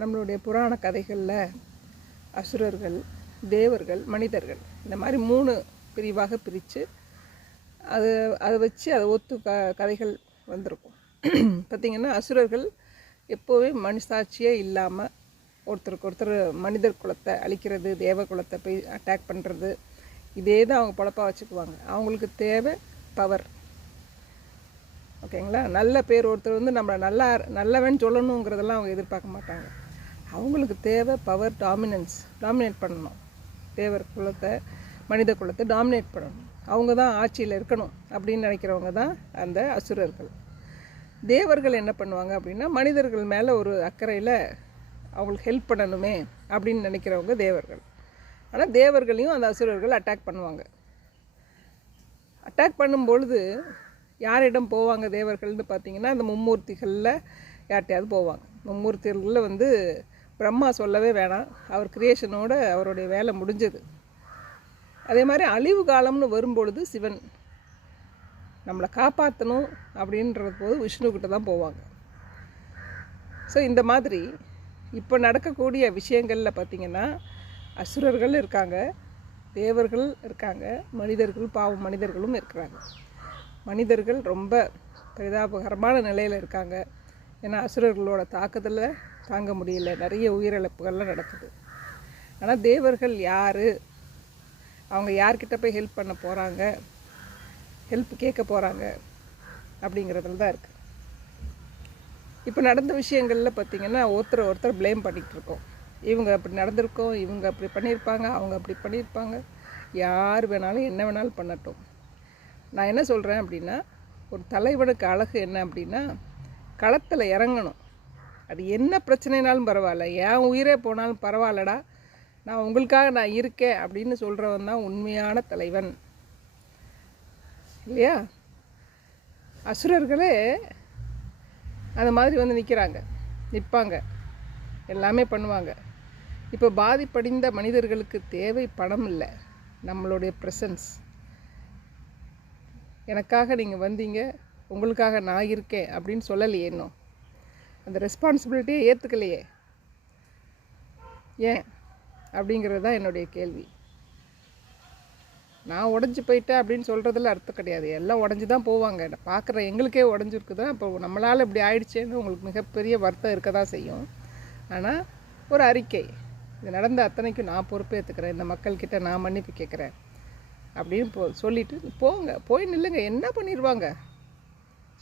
நம்மளுடைய புராண கதைகளில் அசுரர்கள் தேவர்கள் மனிதர்கள் இந்த மாதிரி மூணு பிரிவாக பிரித்து அது அதை வச்சு அதை ஒத்து க கதைகள் வந்திருக்கும். பார்த்திங்கன்னா அசுரர்கள் எப்போவே மனுசாட்சியே இல்லாமல் ஒருத்தருக்கு ஒருத்தர் மனிதர் குலத்தை அழிக்கிறது தேவ குலத்தை போய் அட்டாக் பண்ணுறது இதே தான் அவங்க பொழப்பாக வச்சுக்குவாங்க. அவங்களுக்கு தேவை பவர் ஓகேங்களா நல்ல பேர் ஒருத்தர் வந்து நம்மளை நல்லா நல்லவன் சொல்லணுங்கிறதெல்லாம் அவங்க எதிர்பார்க்க மாட்டாங்க. அவங்களுக்கு தேவை பவர் டாமினன்ஸ் டாமினேட் பண்ணணும். தேவர் குலத்தை மனித குலத்தை டாமினேட் பண்ணணும். அவங்க தான் ஆட்சியில் இருக்கணும் அப்படின்னு நினைக்கிறவங்க தான் அந்த அசுரர்கள். தேவர்கள் என்ன பண்ணுவாங்க அப்படின்னா மனிதர்கள் மேலே ஒரு அக்கறையில் அவங்களுக்கு ஹெல்ப் பண்ணணுமே அப்படின்னு நினைக்கிறவங்க தேவர்கள். ஆனால் தேவர்களையும் அந்த அசுரர்கள் அட்டாக் பண்ணுவாங்க. அட்டாக் பண்ணும்பொழுது யாரிடம் போவாங்க தேவர்கள்னு பார்த்தீங்கன்னா அந்த மும்மூர்த்திகளில் யார்கிட்டயாவது போவாங்க. மும்மூர்த்திகளில் வந்து பிரம்மா சொல்லவே வேணாம். அவர் கிரியேஷனோட அவருடைய வேலை முடிஞ்சது. அதே மாதிரி அழிவு காலம்னு வரும்பொழுது சிவன் நம்மளை காப்பாற்றணும் அப்படின்றது போது விஷ்ணுக்கிட்ட தான் போவாங்க. ஸோ இந்த மாதிரி இப்போ நடக்கக்கூடிய விஷயங்களில் பார்த்திங்கன்னா அசுரர்கள் இருக்காங்க தேவர்கள் இருக்காங்க மனிதர்கள் பாவம் மனிதர்களும் இருக்கிறாங்க. மனிதர்கள் ரொம்ப பரிதாபகரமான நிலையில் இருக்காங்க. ஏன்னா அசுரர்களோட தாக்குதலை தாங்க முடியல. நிறைய உயிரிழப்புகள்லாம் நடக்குது. ஆனால் தேவர்கள் யார்? அவங்க யார்கிட்ட போய் ஹெல்ப் பண்ண போகிறாங்க ஹெல்ப் கேட்க போகிறாங்க அப்படிங்கிறதுல தான் இருக்குது இப்போ நடந்த விஷயங்களில் பார்த்திங்கன்னா ஒருத்தர் ஒருத்தர் ப்ளேம் பண்ணிகிட்டு இருக்கோம். இவங்க அப்படி நடந்திருக்கோம் இவங்க அப்படி பண்ணியிருப்பாங்க அவங்க அப்படி பண்ணியிருப்பாங்க. யார் வேணாலும் என்ன வேணாலும் பண்ணட்டும். நான் என்ன சொல்கிறேன் அப்படின்னா ஒரு தலைவனுக்கு அழகு என்ன அப்படின்னா களத்தில் இறங்கணும். அது என்ன பிரச்சனைனாலும் பரவாயில்ல. என் உயிரே போனாலும் பரவாயில்லடா. நான் உங்களுக்காக நான் இருக்கேன் அப்படின்னு சொல்கிறவன் தான் உண்மையான தலைவன். இல்லையா? அசுரர்களே அந்த மாதிரி வந்து நிற்கிறாங்க நிற்பாங்க எல்லாமே பண்ணுவாங்க. இப்போ பாதிப்படைந்த மனிதர்களுக்கு தேவை பணம் இல்லை. நம்மளுடைய ப்ரெசன்ஸ் எனக்காக நீங்கள் வந்தீங்க. உங்களுக்காக நான் இருக்கேன் அப்படின்னு சொல்லலையே இன்னும். அந்த ரெஸ்பான்சிபிலிட்டியை ஏற்றுக்கலையே ஏன்? அப்படிங்கிறது தான் என்னுடைய கேள்வி. நான் உடஞ்சி போயிட்டேன் அப்படின்னு சொல்கிறதுல அர்த்தம் கிடையாது. எல்லாம் உடஞ்சி தான் போவாங்க. பார்க்குற எங்களுக்கே உடஞ்சிருக்குதா அப்போ நம்மளால் இப்படி ஆயிடுச்சேன்னு உங்களுக்கு மிகப்பெரிய வருத்தம் இருக்க தான் செய்யும். ஆனால் ஒரு அறிக்கை. இது நடந்த அத்தனைக்கும் நான் பொறுப்பேற்றுக்கிறேன் இந்த மக்கள்கிட்ட நான் மன்னிப்பு கேட்குறேன் அப்படின்னு போ சொல்லிவிட்டு போங்க. போய் நில்லுங்க. என்ன பண்ணிடுவாங்க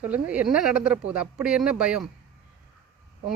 சொல்லுங்கள் என்ன நடந்துற போகுது அப்படி என்ன பயம்?